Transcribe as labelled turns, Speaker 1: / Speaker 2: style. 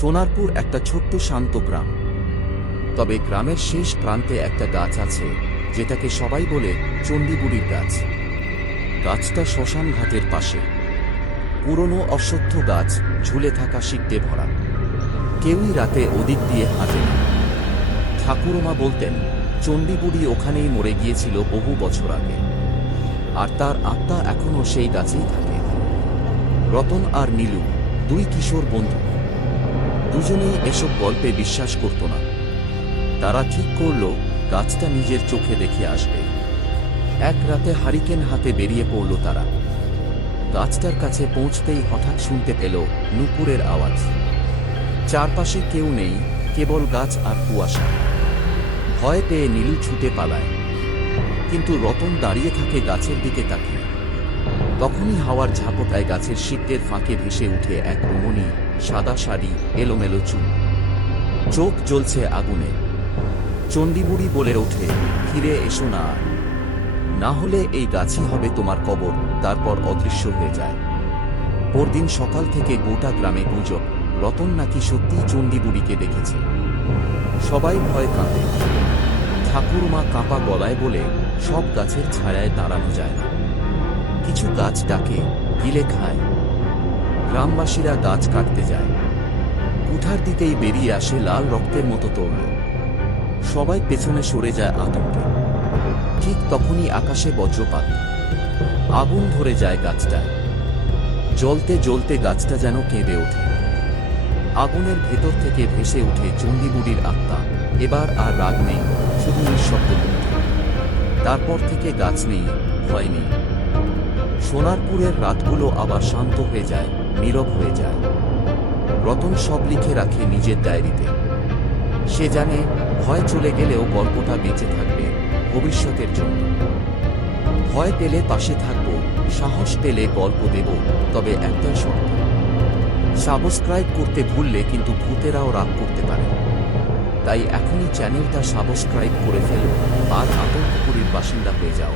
Speaker 1: সোনারপুর একটা ছোট্ট শান্ত গ্রাম। তবে গ্রামের শেষ প্রান্তে একটা গাছ আছে, যেটাকে সবাই বলে চণ্ডীবুড়ির গাছ। গাছটা শ্মশান ঘাটের পাশে। পুরনো অশ্বত্থ গাছ ঝুলে থাকা শিকটে ভরা। কেউই রাতে ওদিক দিয়ে হাঁটে না ঠাকুরমা বলতেন চণ্ডীবুড়ি ওখানেই মরে গিয়েছিল বহু বছর আগে। আর তার আত্মা এখনও সেই গাছেই থাকে। রতন আর নীলু, দুই কিশোর বন্ধু। দুজনেই এসব গল্পে বিশ্বাস করত না। তারা ঠিক করল, গাছটা নিজের চোখে দেখে আসবে। এক রাতে হারিকেন হাতে বেরিয়ে পড়ল তারা। গাছটার কাছে পৌঁছতেই হঠাৎ শুনতে পেল নুপুরের আওয়াজ। চারপাশে কেউ নেই, কেবল গাছ আর কুয়াশা। ভয় পেয়ে নীলু ছুটে পালায়। কিন্তু রতন দাঁড়িয়ে থাকে গাছের দিকে তাকিয়ে। তখনই হাওয়ার ঝাপটায় গাছের শিকটের ফাঁকে ভেসে উঠে এক রমণী সাদা শাড়ি, এলোমেলো চুল। চোখ জ্বলছে আগুনে। চণ্ডীবুড়ি বলে ওঠে, ফিরে এসো না। না হলে এই গাছই হবে তোমার কবর, তারপর অদৃশ্য হয়ে যায়। পরদিন সকাল থেকে গোটা গ্রামে গুজব, রতন নাকি সত্যিই চণ্ডীবুড়িকে দেখেছে। সবাই ভয় কাঁপে ঠাকুরমা কাঁপা গলায় বলে, সব গাছের ছায়ায় দাঁড়ানো যায় না। কিছু গাছ ডাকে, গিলে খায়। গ্রামবাসীরা গাছ কাটতে যায়। কুঠার দিকেই বেরিয়ে আসে লাল রক্তের মতো তরল সবাই পেছনে সরে যায় আতঙ্কে। ঠিক তখনই আকাশে বজ্রপাত। আগুন ধরে যায় গাছটায়। জ্বলতে জ্বলতে গাছটা যেন কেঁদে ওঠে। আগুনের ভেতর থেকে ভেসে উঠে চণ্ডীবুড়ির আত্মা। এবার আর রাগ নেই, শুধু নিঃশব্দ তারপর থেকে গাছ নেই, ভয় নেই। সোনারপুরের রাতগুলো আবার শান্ত হয়ে যায়, নীরব হয়ে যায়। রতন সব লিখে রাখে নিজের ডায়েরিতে। সে জানে ভয় চলে গেলেও গল্পটা বেঁচে থাকবে ভবিষ্যতের জন্য। ভয় পেলে পাশে থাকব, সাহস পেলে গল্প দেব, তবে একটাই শর্ত। সাবস্ক্রাইব করতে ভুললে কিন্তু ভূতেরাও রাগ করতে পারে। তাই এখনই চ্যানেলটা সাবস্ক্রাইব করে ফেলো, আর আতঙ্কপুরীর বাসিন্দা হয়ে যাও।